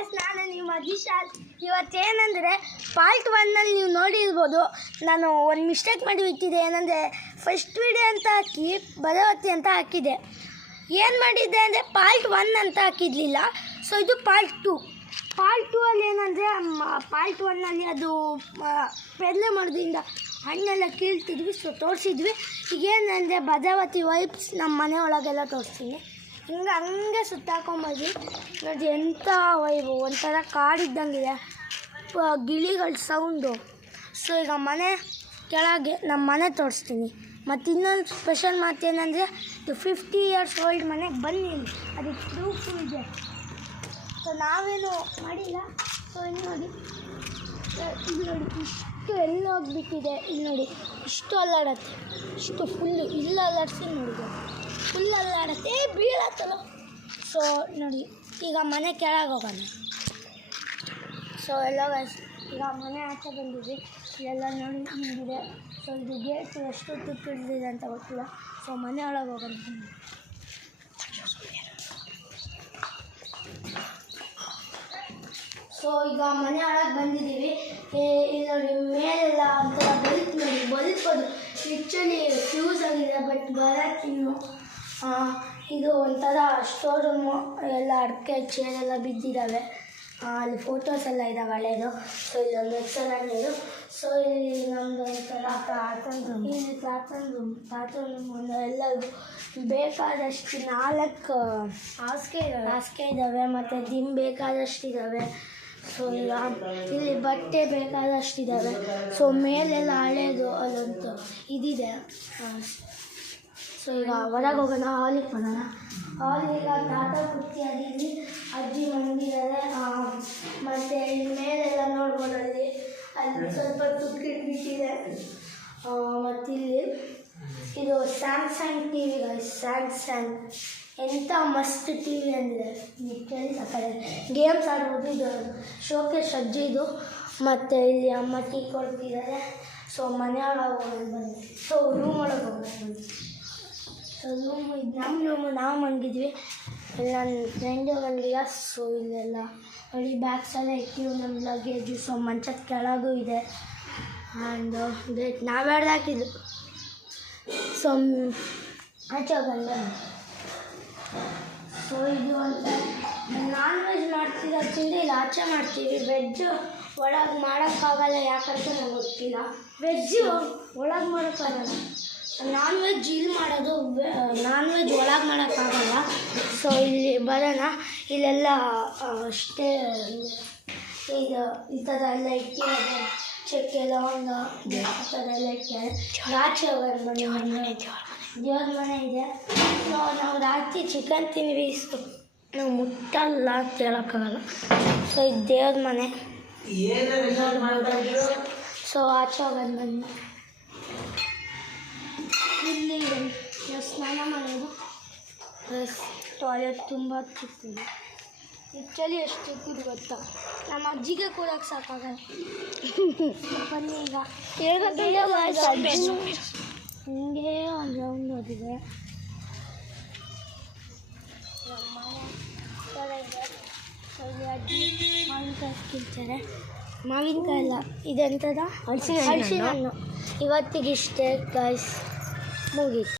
Guys, ನಾನು ನಿಮ್ಮ ದಿಶಾಲ್. ಇವತ್ತೇನೆಂದರೆ part 1ನಲ್ಲಿ ನೀವು ನೋಡಿರ್ಬೋದು, ನಾನು ಒಂದು ಮಿಸ್ಟೇಕ್ ಮಾಡಿ ಇಟ್ಟಿದ್ದೆ. ಏನಂದರೆ ಫಸ್ಟ್ ವಿಡಿಯೋ ಅಂತ ಹಾಕಿ ಭದ್ರಾವತಿ ಅಂತ ಹಾಕಿದ್ದೆ. ಏನು ಮಾಡಿದ್ದೆ ಅಂದರೆ ಪಾರ್ಟ್ 1 ಅಂತ ಹಾಕಿರಲಿಲ್ಲ. ಸೊ ಇದು ಪಾರ್ಟ್ 2. ಪಾರ್ಟ್ 2ಅಲ್ಲಿ ಏನಂದರೆ ಪಾರ್ಟ್ 1ನಲ್ಲಿ ಅದು ಪೆರ್ಲೆ ಮಾಡೋದ್ರಿಂದ ಹಣ್ಣೆಲ್ಲ ಕೀಳ್ತಿದ್ವಿ. ಸೊ ತೋರಿಸಿದ್ವಿ. ಈಗೇನಂದರೆ ಭದ್ರಾವತಿ ವೈಬ್ಸ್ ನಮ್ಮ ಮನೆ ಒಳಗೆಲ್ಲ ತೋರಿಸ್ತೀನಿ. ಹಂಗೆ ಸುತ್ತಾಕೊಂಬಂದು ನೋಡಿ, ಎಂಥ ವೈಬು, ಒಂಥರ ಕಾಡಿದ್ದಂಗಿದೆ, ಗಿಳಿಗಳ ಸೌಂಡು. ಸೊ ಈಗ ಮನೆ ಕೆಳಗೆ ನಮ್ಮ ಮನೆ ತೋರಿಸ್ತೀನಿ. ಮತ್ತು ಇನ್ನೊಂದು ಸ್ಪೆಷಲ್ ಮಾತೇನೆಂದರೆ ಇದು 50 ಇಯರ್ಸ್ ಓಲ್ಡ್ ಮನೆಗೆ ಬನ್ನಿ, ಅದಕ್ಕೆ ಪ್ರೂಫು ಇದೆ. ಸೊ ನಾವೇನು ಮಾಡಿಲ್ಲ. ಸೊ ಇಲ್ಲಿ ನೋಡಿ, ಇಷ್ಟು ಎಲ್ಲ ಹೋಗ್ಬಿಟ್ಟಿದೆ. ಇಲ್ಲಿ ನೋಡಿ, ಇಷ್ಟು ಅಲ್ಲಾಡತ್ತೆ, ಇಷ್ಟು ಫುಲ್ಲು ಇಲ್ಲ ಅಲ್ಲಾಡಿಸಿ ನೋಡಿದೆ, ಫುಲ್ ಅಲ್ಲಾಡತ್ತೆ, ಬೀಳತ್ತಲ್ಲ. ಸೊ ನೋಡಿ, ಈಗ ಮನೆ ಕೆಳಗೆ ಹೋಗೋಣ. ಸೊ ಎಲ್ಲ ಈಗ ಮನೆ ಆಚೆ ಬಂದಿದ್ವಿ. ಇಲ್ಲೆಲ್ಲ ನೋಡಿ ಹಿಂಗಿದೆ. ಸೊ ಇದು ಗೇಟ್ ಎಷ್ಟು ತುಟ್ಟಿದೆ ಅಂತ ಗೊತ್ತಿಲ್ಲ. ಸೊ ಮನೆ ಒಳಗೆ ಹೋಗೋಣ. ಸೊ ಈಗ ಮನೆ ಒಳಗೆ ಬಂದಿದ್ದೀವಿ. ಇಲ್ಲಿ ನೋಡಿ, ಮೇಲೆಲ್ಲ ಒಂಥರ ಬಲ್ಪ್ ನೋಡಿ, ಬಲ್ಪದು ಲಿಟ್ರಲಿ ಫ್ಯೂಸ್ ಆಗಿದೆ, ಬಟ್ ಬರೋಕ್ಕಿನ್ನು. ಇದು ಒಂಥರ ಸ್ಟೋರ್ ರೂಮು, ಎಲ್ಲ ಅಡಿಕೆ ಚೇರೆಲ್ಲ ಬಿದ್ದಿದ್ದಾವೆ. ಅಲ್ಲಿ ಫೋಟೋಸ್ ಎಲ್ಲ ಇದ್ದಾವೆ ಹಳೇದು. ಸೊ ಇಲ್ಲೊಂದು ಎಕ್ಸಲೆಂಟ್. ಸೊ ಇಲ್ಲಿ ನಮ್ಮದು ಒಂಥರ ಪ್ರಾರ್ಥನೆ ರೂಮ್. ಇಲ್ಲಿ ಪ್ರಾರ್ಥನೆ ರೂಮ್ ಎಲ್ಲ ಬೇಕಾದಷ್ಟು 4 ಹಾಸಿಗೆ ಇದ್ದಾವೆ, ಮತ್ತು ದಿನ ಬೇಕಾದಷ್ಟಿದ್ದಾವೆ. ಸೊ ಈಗ ಇಲ್ಲಿ ಬಟ್ಟೆ ಬೇಕಾದಷ್ಟಿದ್ದಾವೆ. ಸೊ ಮೇಲೆಲ್ಲ ಹಳೇದು ಅಲ್ಲೊಂದು ಇದಿದೆ. ಸೊ ಈಗ ಹೊರಗೆ ಹೋಗೋಣ, ಹಾಲಿಗೆ ಬರೋಣ. ಹಾಲಿಗೆ ತಾತ ಕುರ್ತಿ ಅದಿಲ್ಲಿ ಅಜ್ಜಿ ಮಲಗಿದ್ದಾರೆ. ಮತ್ತು ಇಲ್ಲಿ ಮೇಲೆಲ್ಲ ನೋಡ್ಬೋದು, ಅಲ್ಲಿ ಸ್ವಲ್ಪ ತುಕ್ಕಿಟ್ಬಿಟ್ಟಿದೆ. ಮತ್ತು ಇಲ್ಲಿ ಇದು Samsung T V guys, Samsung. ಎಂಥ ಮಸ್ತ್ ಟಿ ವಿ ಅಂದರೆ ಲಿಟ್ರಲಿ ಸಕ್ಕರೆ, ಗೇಮ್ಸ್ ಆಡ್ಬೋದು. ಇದು ಶೋಕೇಶ್ ಅಜ್ಜಿ ಇದು. ಮತ್ತು ಇಲ್ಲಿ ಅಮ್ಮ ಟೀ ಕೊಡ್ತಿದ್ದಾರೆ. ಸೊ ಮನೆಯೊಳಗೆ ಹೋಗೋದು ಬನ್ನಿ. ಸೊ ರೂಮ್ ಒಳಗೆ ಹೋಗೋದು ಬನ್ನಿ. ಸೊ ರೂಮು ಇದು ನಮ್ಮ ರೂಮು, ನಾವು ಮಲಗಿದ್ವಿ. ಎಲ್ಲ ನನ್ನ ಫ್ರೆಂಡು ಮಲಗಿಲ್ಲ. ಸೊ ಇಲ್ಲೆಲ್ಲ ನೋಡಿ, ಬ್ಯಾಗ್ಸ್ ಎಲ್ಲ ಇಟ್ಟಿವಿ, ನಮ್ಮ ಲಗೇಜು. ಸೊ ಮಂಚದ ಕೆಳಗೂ ಇದೆ. ಆ್ಯಂಡ್ ಗ್ರೇಟ್, ನಾವೇ ಹಾಕಿದ್ದು. ಸೊ ಆಚೆ ಹೋಗಲ್ಲ. ಸೊ ಇದು ಅಂತ ನಾನ್ ವೆಜ್ ಮಾಡ್ತಿದ್ದ ತಿಂಡಿ ಇಲ್ಲಿ ಆಚೆ ಮಾಡ್ತೀವಿ. ವೆಜ್ಜು ಒಳಗೆ ಮಾಡೋಕ್ಕಾಗಲ್ಲ, ಯಾಕಂತ ನಂಗೆ ಗೊತ್ತಿಲ್ಲ. ವೆಜ್ಜು ಒಳಗೆ ಮಾಡೋಕ್ಕಾಗಲ್ಲ, ನಾನ್ ವೆಜ್ ಇಲ್ಲಿ ಮಾಡೋದು. ನಾನ್ ವೆಜ್ ಒಳಗೆ ಮಾಡೋಕ್ಕಾಗಲ್ಲ. ಸೊ ಇಲ್ಲಿ ಬರೋಣ. ಇಲ್ಲೆಲ್ಲ ಅಷ್ಟೇ ಇದು ಈ ಥರ ಎಲ್ಲ ಇಟ್ಟಿರೋದು, ಚಕ್ಕೆ ಲವಂಗ ಆ ಥರ ಎಲ್ಲ ಇಟ್ಟಿದ್ದಾರೆ. ಆಚೆ ಹೋಗೋದು ಬನ್ನಿ. ದೇವ್ರ ಮನೆ ಇದೆ. ಸೊ ನಾವು ರಾತ್ರಿ ಚಿಕನ್ ತಿನ್ವಿ. ಸೊ ನಾವು ಮುಟ್ಟಲ್ಲ ಅಂತ ಹೇಳೋಕ್ಕಾಗಲ್ಲ. ಸೊ ಇದು ದೇವ್ರ ಮನೆ. ಸೊ ಆಚೆ ಹೋಗೋದು ಬನ್ನಿ. ಇಲ್ಲಿ ಸ್ನಾನ ಮಾಡೋದು, ಟಾಯ್ಲೆಟ್ ತುಂಬ ಚಿಕ್ಕಿದೆ. ಲಿಟ್ರಲಿ ಎಷ್ಟು ಚಿಕ್ಕಿದೆ ಗೊತ್ತಾ, ನಮ್ಮ ಅಜ್ಜಿಗೆ ಕೂಡಕ್ಕೆ ಸಾಕಾಗಲ್ಲ. ಬನ್ನಿ ಈಗ ಹಿಂಗೆ ಒಂದು ರೌಂಡ್ ಓದಿದೆ. ಅಜ್ಜಿ ಮಾವಿನಕಾಯಿ ತಿಂತಾರೆ. ಮಾವಿನಕಾಯಿ ಅಲ್ಲ, ಇದೆಂಥದ ಹಲಸಿನ ಹಣ್ಣು. ಇವತ್ತಿಗಿಷ್ಟೇ ಗೈಸ್, ಮುಗೀತು.